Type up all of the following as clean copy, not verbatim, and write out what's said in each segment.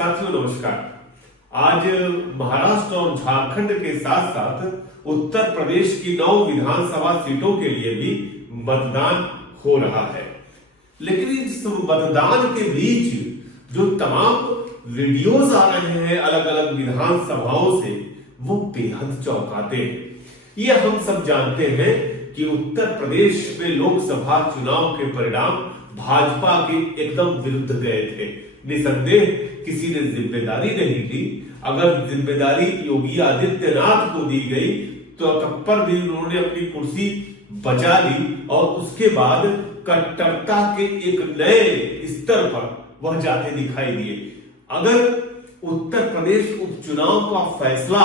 साथियों नमस्कार। आज महाराष्ट्र और झारखंड के साथ साथ उत्तर प्रदेश की 9 विधानसभा सीटों के लिए भी मतदान हो रहा है, लेकिन इस मतदान के बीच जो तमाम वीडियोस आ रहे हैं अलग अलग विधानसभाओं से, वो बेहद चौंकाते हैं। ये हम सब जानते हैं कि उत्तर प्रदेश में लोकसभा चुनाव के परिणाम भाजपा के एकदम विरुद्ध गए थे। निसंदेह किसी ने जिम्मेदारी नहीं ली। अगर जिम्मेदारी योगी आदित्यनाथ को दी गई तो तब पर भी उन्होंने अपनी कुर्सी बचा ली और उसके बाद कट्टरता के एक नए स्तर पर वह जाते दिखाई दिए। अगर उत्तर प्रदेश उपचुनाव का फैसला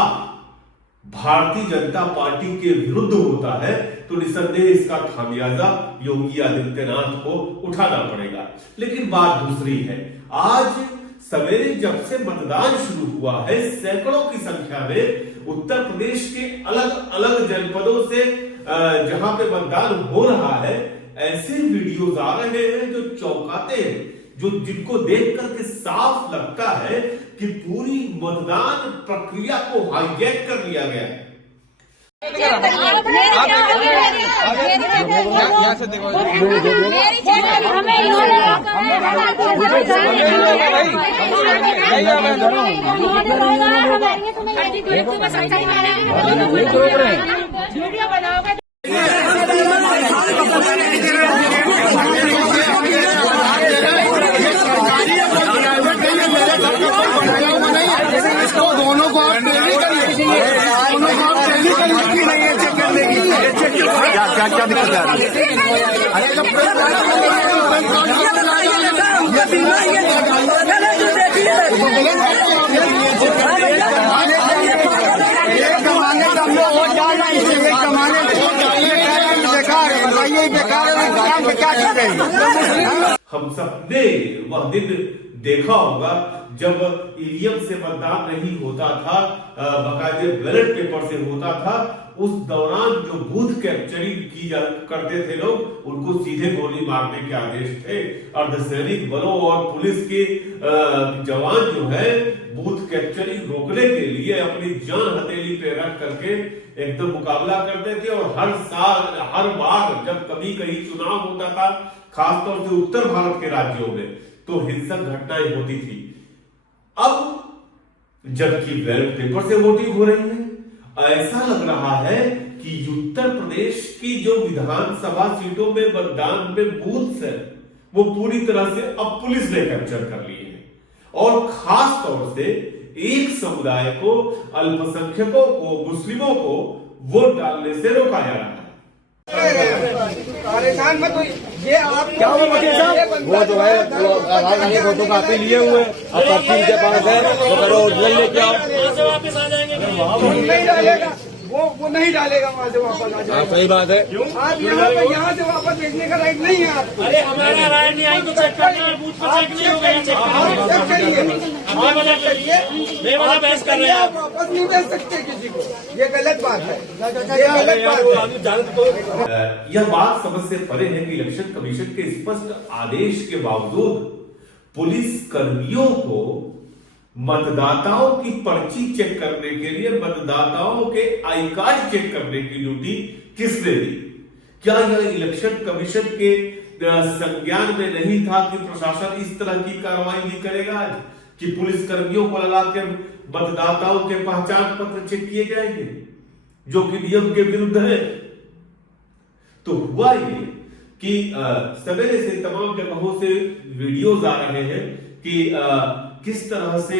भारतीय जनता पार्टी के विरुद्ध होता है तो निसंदेह इसका खामियाजा योगी आदित्यनाथ को उठाना पड़ेगा। लेकिन बात दूसरी है, आज सवेरे जब से मतदान शुरू हुआ है, सैकड़ों की संख्या में उत्तर प्रदेश के अलग अलग जनपदों से जहां पे मतदान हो रहा है, ऐसे वीडियोज आ रहे हैं जो चौंकाते हैं, जो जिनको देख करके साफ लगता है कि पूरी मतदान प्रक्रिया को हाईजैक कर लिया गया है। दोनों को आप ट्रेनिंग करिए, क्या दिक्कत हम सबने वह दिन देखा होगा जब ईवीएम से मतदान नहीं होता था, बाकायदे बैलेट पेपर से होता था। उस दौरान जो बूथ कैप्चरिंग की करते थे लोग, उनको सीधे गोली मारने के आदेश थे। अर्धसैनिक बलों और पुलिस के जवान जो है बूथ कैप्चरिंग रोकने के लिए अपनी जान हथेली पे रख करके एकदम मुकाबला करते थे। और हर साल हर बार जब कभी कहीं चुनाव होता था, खासतौर से उत्तर भारत के राज्यों में, तो हिंसक घटनाएं होती थी। अब जबकि बैलेट पेपर से वोटिंग हो रही है, ऐसा लग रहा है कि उत्तर प्रदेश की जो विधानसभा सीटों में मतदान में बूथ है, वो पूरी तरह से अब पुलिस ने कैप्चर कर लिए हैं। और खास तौर से एक समुदाय को, अल्पसंख्यकों को, मुस्लिमों को वोट डालने से रोका जा रहा है। परेशान मत होइए, ये आप क्या वो जो है फोटो कापी लिए हुए अब पर्ची के पास है, तो करो ओरिजिनल लेके आओ, वापस आ जाएंगे। नहीं डालेगा वो नहीं डालेगा, वहाँ से वापस आ जाएगा। सही बात है। आप यहाँ से वापस भेजने का राइट नहीं है आपको। अरे हमारा राइट नहीं आएगी, चेक करना है, बूथ पर चेक नहीं होगा, चेक करिए। बहस कर रहे हैं आप, वापस नहीं भेज सकते किसी को, ये गलत बात है, ये गलत बात है। यह बात समझ से परे है कि इलेक्शन कमीशन के स्पष्ट आदेश के बावजूद पुलिस कर्मियों को मतदाताओं की पर्ची चेक करने के लिए, मतदाताओं के आई कार्ड चेक करने की ड्यूटी किसने दी? क्या यह इलेक्शन कमीशन के संज्ञान में नहीं था कि प्रशासन इस तरह की कार्रवाई भी करेगा आज, कि पुलिस कर्मियों को लगा के मतदाताओं के पहचान पत्र चेक किए जाएंगे, जो कि नियम के विरुद्ध है? तो हुआ ये कि सवेरे से तमाम जगहों से वीडियोज आ रहे हैं कि किस तरह से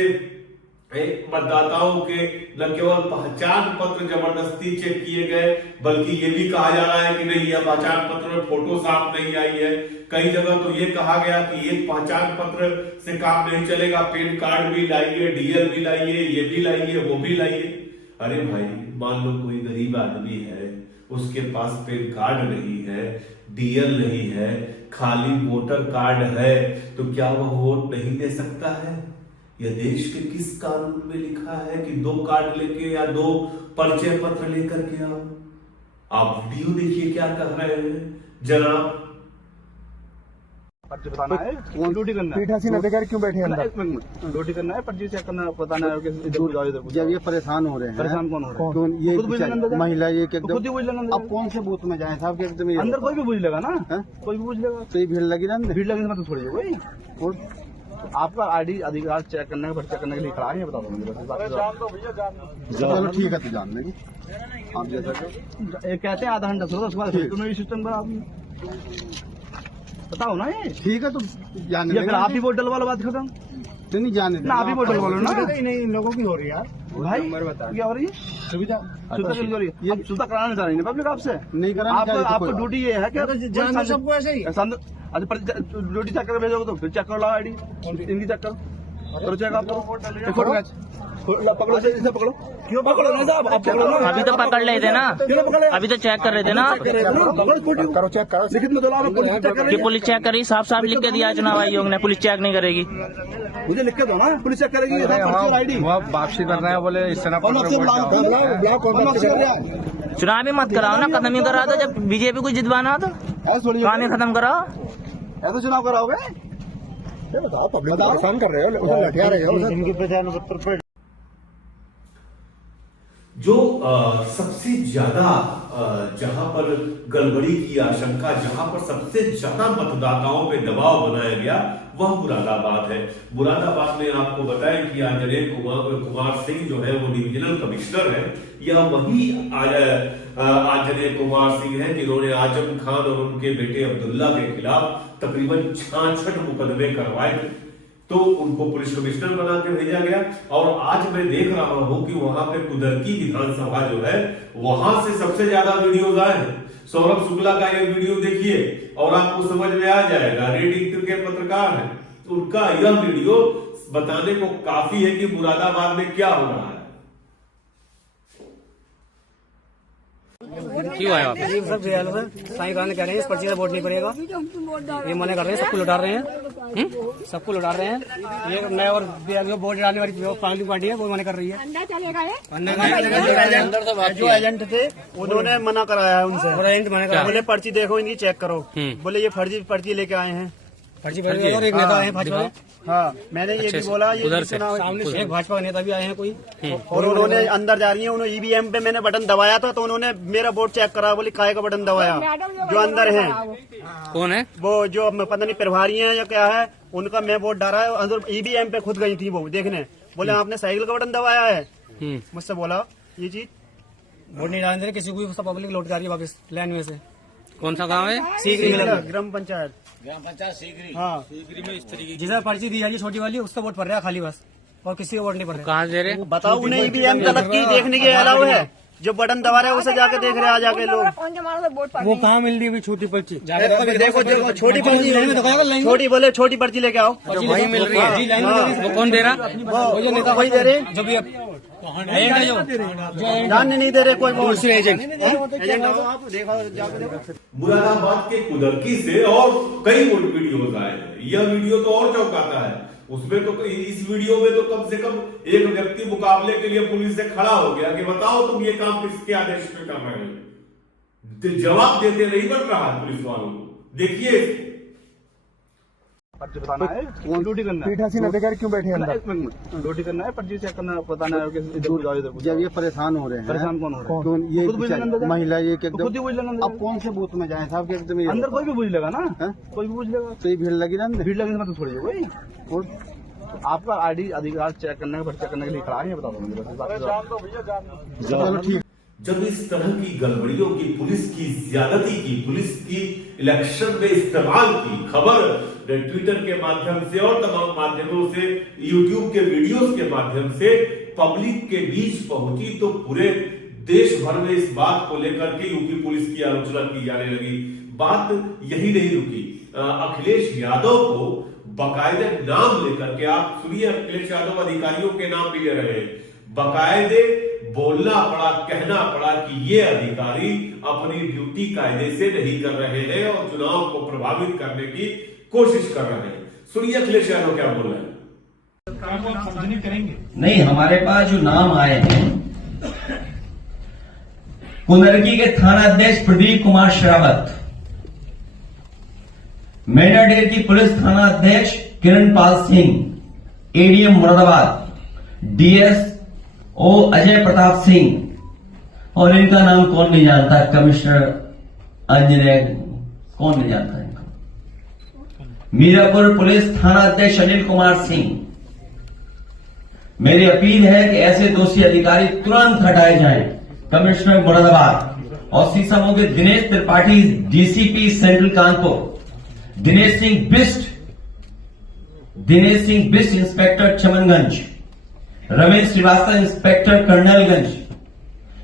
मतदाताओं के न केवल पहचान पत्र जबरदस्ती चेक किए गए, बल्कि ये भी कहा जा रहा है कि नहीं, यह पहचान पत्र में फोटो साफ नहीं आई है। कई जगह तो ये कहा गया कि एक पहचान पत्र से काम नहीं चलेगा, पैन कार्ड भी लाइए, डीएल भी लाइए, ये भी लाइए, वो भी लाइए। अरे भाई, मान लो कोई गरीब आदमी है, उसके पास पैन कार्ड नहीं है, डीएल नहीं है, खाली वोटर कार्ड है, तो क्या वह वोट नहीं दे सकता है? यह देश के किस कानून में लिखा है कि 2 कार्ड लेके या 2 परिचय पत्र लेकर के आओ? आप वीडियो देखिए क्या कह रहे हैं जनाब। पर्ची बताना है, ड्यूटी करना है। 88 कर क्यों बैठे अंदर? ड्यूटी करना है, पर्ची चेक करना, बताना है कि इधर जाओ इधर। जब ये परेशान हो रहे हैं, परेशान कौन हो रहा है? कौन ये खुद बुझ लेना अंदर। महिला ये तो खुद ही बुझ लेना अंदर। अब कौन से बूथ में जाए साहब के एकदम ये अंदर कोई भी बुझ लेगा ना, हैं? कोई भी बुझ लेगा। तो ये भीड़ लगी ना अंदर। भीड़ लगने से मतलब थोड़ी है कोई। और आपका आईडी अधिकार चेक करने का, चेक करने के लिए खड़ा है, ये बता दो मुझे बस। चलो ठीक है, तो जान लेंगे आप जैसा। ये कहते हैं आधा घंटा से उसके बाद तुम्हें सिस्टम पर आप बताओ ना। ये ठीक है, तो जाने ये देंगे। फिर आप ही वोट डलवा लो, बात खत्म नहीं जाने ना। आप ही वोट डलवा लो ना। नहीं इन लोगों की हो रही है यार भाई क्या हो रही है? सुविधा सुविधा के लिए हो रही है। अब सुविधा कराने जा रही है पब्लिक आपसे। नहीं कराना आपका ड्यूटी ये है क्या? सबको ऐसे ही अच्छा ड्यूटी चेक कर भेजोगे तो फिर चेक करो आईडी इनकी चेक करो चेक आप फोटो पकड़ो से इसे पकड़ो। क्यों पकड़ो ना साहब? आप पकड़ो ना। अभी तो पकड़ रहे थे ना, क्यों ना पकड़े? अभी तो चेक कर रहे थे ना करो चेक करो। लिखित में दो पुलिस चेक कर रही कि पुलिस चेक करेगी। साफ साफ लिख के दिया है चुनाव आयोग ने, पुलिस चेक नहीं करेगी। है। मुझे लिख के दो ना, पुलिस चेक करेगी। आईडी वापसी करना है बोले इस तरह चुनाव भी मत कराओ ना, खत्म ही करा दो। जब बीजेपी को जितवाना हो तो काम ही खत्म कराओ। ऐसा चुनाव कराओगे? बताओ पब्लिक परेशान कर रहे हो, लठिया रहे हो इनकी पहचान। जो सबसे ज्यादा जहां पर गड़बड़ी की आशंका, जहां पर सबसे ज्यादा मतदाताओं पे दबाव बनाया गया, वह मुरादाबाद है। मुरादाबाद में आपको बताएं कि आंजनेय कुमार सिंह जो है वो डिविजनल कमिश्नर है। यह वही आंजनेय कुमार सिंह है जिन्होंने आजम खान और उनके बेटे अब्दुल्ला के खिलाफ तकरीबन 66 मुकदमे करवाए थे। तो उनको पुलिस कमिश्नर बना के भेजा गया। और आज मैं देख रहा हूं कि वहां पे कुदरती विधानसभा जो है, वहां से सबसे ज्यादा वीडियोज आए हैं। सौरभ शुक्ला का ये वीडियो देखिए और आपको समझ में आ जाएगा। रेडियो के पत्रकार हैं, उनका यह वीडियो बताने को काफी है कि मुरादाबाद में क्या हो रहा है। क्यों आए आप? साईं खान कह रहे हैं इस पर्ची से वोट नहीं पड़ेगा, ये मना कर रहे हैं। सबको लुटा रहे हैं, सबको लुटा रहे हैं। ये मैं और वोट डालने वाली कांग्रेस पार्टी है, वो मना कर रही है। जो एजेंट थे उन्होंने मना कराया है उनसे। एजेंट मना कराया, बोले पर्ची देखो इनकी चेक करो। बोले ये फर्जी पर्ची लेके आए हैं। फर्जी और एक नेता आए हैं भाजपा में। हाँ, मैंने ये भी बोला, ये उधर से सामने एक भाजपा का नेता भी आए हैं कोई, और उन्होंने अंदर जा रही है। उन्होंने ईवीएम पे मैंने बटन दबाया था तो उन्होंने मेरा वोट चेक करा। बोली काय का बटन दबाया? जो अंदर है कौन है वो, जो पता नहीं प्रभारी है या क्या है, उनका मैं वोट डाला है। अंदर ईवीएम पे खुद गई थी वो देखने। बोले आपने साइकिल का बटन दबाया है। मुझसे बोला ये चीज वोट नहीं डालने दे रहे किसी को भी। पब्लिक लौट जा रही है वापस लाइन में से। कौन सा गांव है? सीकरी ग्राम पंचायत सीकरी। हाँ, जिसे पर्ची दी जा रही है छोटी वाली, उसका वोट पड़ रहा है खाली बस, और किसी को वोट नहीं पड़ रहा। कहाँ दे रहे? बताओ, उन्हें ईवीएम तलक की देखने के अलाव है। जो बटन दबा रहे हैं उसे जाके देख रहे हैं, आ जाके लोग। वो कहाँ मिल रही है छोटी पर्ची? देखो छोटी पर्ची, छोटी बोले छोटी पर्ची लेके आओ। वही मिल रही है। वो कौन दे रहा? वो नेता वही दे रहे, जो भी जानने नहीं दे रहे कोई। दूसरे एजेंट आप देखो मुरादाबाद के कुदरती से और कई वीडियोज आए हैं। यह वीडियो तो और चौंकाता है। उसमें तो इस वीडियो में तो कम से कम एक व्यक्ति मुकाबले के लिए पुलिस से खड़ा हो गया कि बताओ तुम ये काम किसके आदेश पे कर रहे हो। तो जवाब देते नहीं बन रहा है पुलिस वालों को। देखिए, पर्ची बताना है, ड्यूटी करना है। 88 कर क्यों बैठे अंदर? ड्यूटी करना है, पर्ची चेक करना, बताना है कि इधर जाओ इधर। जब ये परेशान हो रहे हैं, परेशान कौन हो रहा है? कौन ये खुद बुझ लेना अंदर। महिला ये तो खुद ही बुझ लेना अंदर। अब कौन से बूथ में जाए साहब के एकदम अंदर कोई भी बुझ लेगा ना, हैं? कोई भी बुझ लेगा। तो ये भीड़ लगी ना अंदर। भीड़ लगने से मतलब थोड़ी है कोई। और आपका आईडी अधिकार चेक करने का, चेक करने के लिए खड़ा है, ये बता दो मुझे बस। चलो ठीक। जब इस तरह की गड़बड़ियों की, पुलिस की ज्यादती की, पुलिस की इलेक्शन में इस्तेमाल की खबर ट्विटर के माध्यम से और तमाम माध्यमों से, यूट्यूब के वीडियोस के माध्यम से पब्लिक के बीच पहुंची, तो पूरे देश भर में इस बात को लेकर के यूपी पुलिस की आलोचना की जाने लगी। बात यही नहीं रुकी। अखिलेश यादव को बाकायदे नाम लेकर के, आप सुनिए, अखिलेश यादव अधिकारियों के नाम भी ले रहे हैं। बाकायदे बोलना पड़ा, कहना पड़ा कि ये अधिकारी अपनी ड्यूटी कायदे से नहीं कर रहे हैं और चुनाव को प्रभावित करने की कोशिश कर रहे हैं। सुनिए अखिलेश यादव क्या बोल रहे हैं। नहीं, हमारे पास जो नाम आए हैं, कुंदरकी के थाना अध्यक्ष प्रदीप कुमार शेरावत, मेंढाडेर की पुलिस थाना अध्यक्ष किरणपाल सिंह, एडीएम मुरादाबाद, डीएसओ अजय प्रताप सिंह, और इनका नाम कौन नहीं जानता, कमिश्नर अंजनेय, कौन नहीं जानता इनका। मीरापुर पुलिस थाना अध्यक्ष अनिल कुमार सिंह। मेरी अपील है कि ऐसे दोषी अधिकारी तुरंत हटाए जाएं। कमिश्नर मुरादाबाद और सीसामऊ के Dinesh Tripathi, DCP central Kanpur, Dinesh Singh Bisht inspector Chamanganj, Ramesh Srivastava inspector Colonelganj.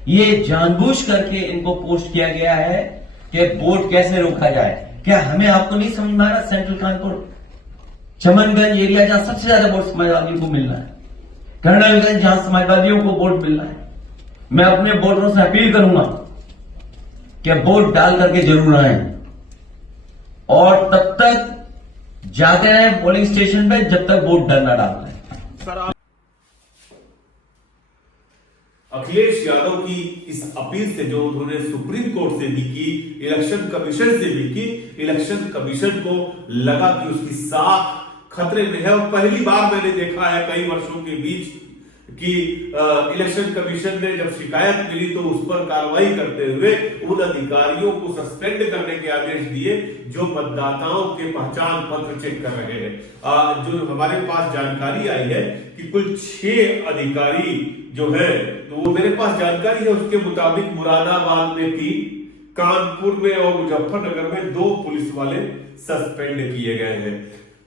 ये जानबूझ करके इनको पोस्ट किया गया है कि वोट कैसे रोका जाए। क्या हमें आपको नहीं समझ में आ रहा? सेंट्रल कानपुर, चमनगंज एरिया जहां सबसे ज्यादा वोट समाजवादियों को मिल रहा है, कर्नलगंज जहां समाजवादियों को वोट मिल रहा है, मैं अपने वोटरों से अपील करूंगा कि वोट डाल करके जरूर आए और तब तक जाते रहे पोलिंग स्टेशन पे जब तक वोट डालना डाल रहे। अखिलेश यादव की इस अपील से जो उन्होंने सुप्रीम कोर्ट से भी की, इलेक्शन कमीशन से भी की, इलेक्शन कमीशन को लगा कि उसकी साख खतरे में है। और पहली बार मैंने देखा है कई वर्षों के बीच कि इलेक्शन कमीशन ने जब शिकायत मिली तो उस पर कार्रवाई करते हुए उन अधिकारियों को सस्पेंड करने के आदेश दिए जो मतदाताओं के पहचान पत्र चेक कर रहे हैं। जो हमारे पास जानकारी आई है कि कुल 6 अधिकारी जो है, तो वो मेरे पास जानकारी है उसके मुताबिक मुरादाबाद में 3, कानपुर में और मुजफ्फरनगर में 2 पुलिस वाले सस्पेंड किए गए हैं।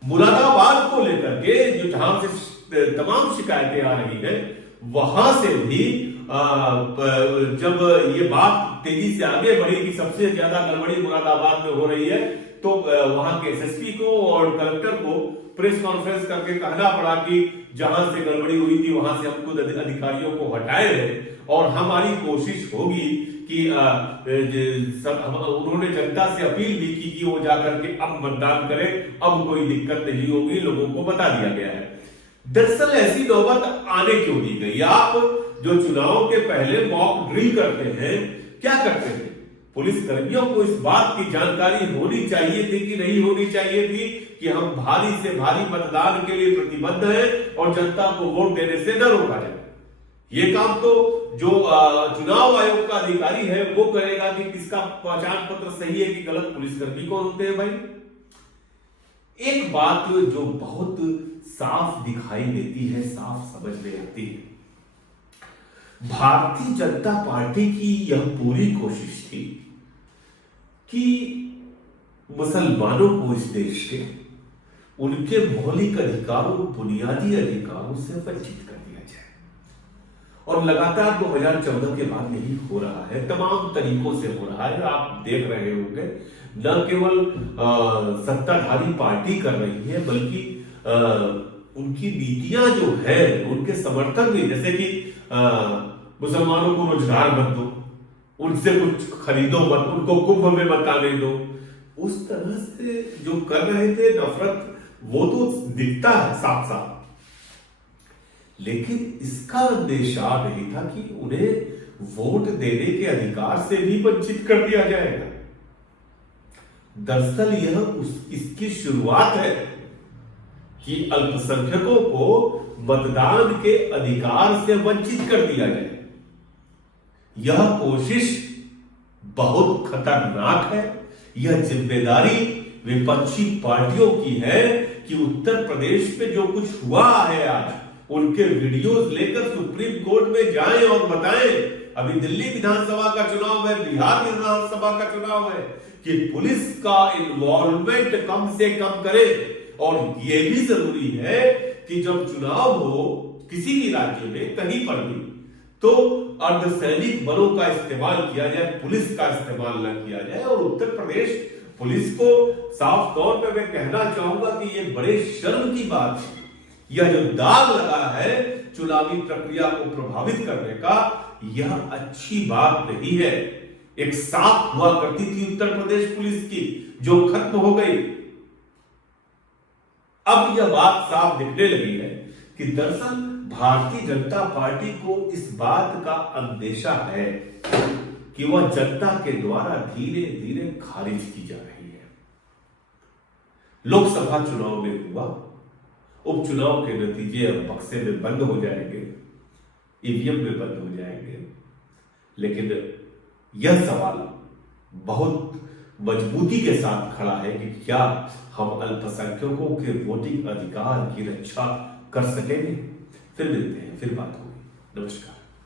मुरादाबाद को लेकर के जो जहां से तमाम शिकायतें आ रही है, वहां से भी जब ये बात तेजी से आगे बढ़ी कि सबसे ज्यादा गड़बड़ी मुरादाबाद में हो रही है, तो वहां के एसएसपी को और कलेक्टर को प्रेस कॉन्फ्रेंस करके कहना पड़ा कि जहां से गड़बड़ी हुई थी वहां से हमको अधिकारियों को हटाए रहे और हमारी कोशिश होगी कि उन्होंने जनता से अपील भी की कि वो जाकर के अब मतदान करें, अब कोई दिक्कत नहीं होगी, लोगों को बता दिया गया है। दरअसल ऐसी नौबत आने क्यों दी गई? आप जो चुनाव के पहले मॉक ड्रिल करते हैं, क्या करते थे? पुलिस कर्मियों को इस बात की जानकारी होनी चाहिए थी कि नहीं होनी चाहिए थी कि हम भारी से भारी मतदान के लिए प्रतिबद्ध हैं और जनता को वोट देने से न रोका जाए। ये काम तो जो चुनाव आयोग का अधिकारी है वो करेगा कि किसका पहचान पत्र सही है कि गलत। पुलिसकर्मी कौन होते हैं भाई? एक बात जो बहुत साफ दिखाई देती है, साफ समझ में आती है, भारतीय जनता पार्टी की यह पूरी कोशिश थी कि मुसलमानों को इस देश के उनके मौलिक अधिकारों, बुनियादी अधिकारों से वंचित कर दिया जाए। और लगातार 2014 के बाद यही हो रहा है, तमाम तरीकों से हो रहा है। आप देख रहे होंगे न केवल सत्ताधारी पार्टी कर रही है बल्कि उनकी नीतियां जो है उनके समर्थन में, जैसे कि मुसलमानों को रोजगार मत दो, उनसे कुछ खरीदो मत, उनको कुंभ में मत आने दो, उस तरह से जो कर रहे थे नफरत, वो तो दिखता है साफ साफ। लेकिन इसका अंदेशा नहीं था कि उन्हें वोट देने के अधिकार से भी वंचित कर दिया जाएगा। दरअसल यह इसकी शुरुआत है कि अल्पसंख्यकों को मतदान के अधिकार से वंचित कर दिया जाए। यह कोशिश बहुत खतरनाक है। यह जिम्मेदारी विपक्षी पार्टियों की है कि उत्तर प्रदेश में जो कुछ हुआ है आज, उनके वीडियोस लेकर सुप्रीम कोर्ट में जाएं और बताएं। अभी दिल्ली विधानसभा का चुनाव है, बिहार विधानसभा का चुनाव है, कि पुलिस का इन्वॉल्वमेंट कम से कम करे। और यह भी जरूरी है कि जब चुनाव हो किसी भी राज्य में कहीं पर भी, तो अर्धसैनिक बलों का इस्तेमाल किया जाए, पुलिस का इस्तेमाल न किया जाए। और उत्तर प्रदेश पुलिस को साफ तौर पर मैं कहना चाहूंगा कि यह बड़े शर्म की बात है। यह जो दाग लगा है चुनावी प्रक्रिया को प्रभावित करने का, यह अच्छी बात नहीं है। एक साख हुआ करती थी उत्तर प्रदेश पुलिस की, जो खत्म हो गई। अब यह बात साफ दिखने लगी है कि दरअसल भारतीय जनता पार्टी को इस बात का अंदेशा है कि वह जनता के द्वारा धीरे धीरे खारिज की जा रही है। लोकसभा चुनाव में हुआ, उपचुनाव के नतीजे अब बक्से में बंद हो जाएंगे, ईवीएम में बंद हो जाएंगे। लेकिन यह सवाल बहुत मजबूती के साथ खड़ा है कि क्या हम अल्पसंख्यकों के वोटिंग अधिकार की रक्षा कर सकेंगे। फिर मिलते हैं, फिर बात होगी। नमस्कार।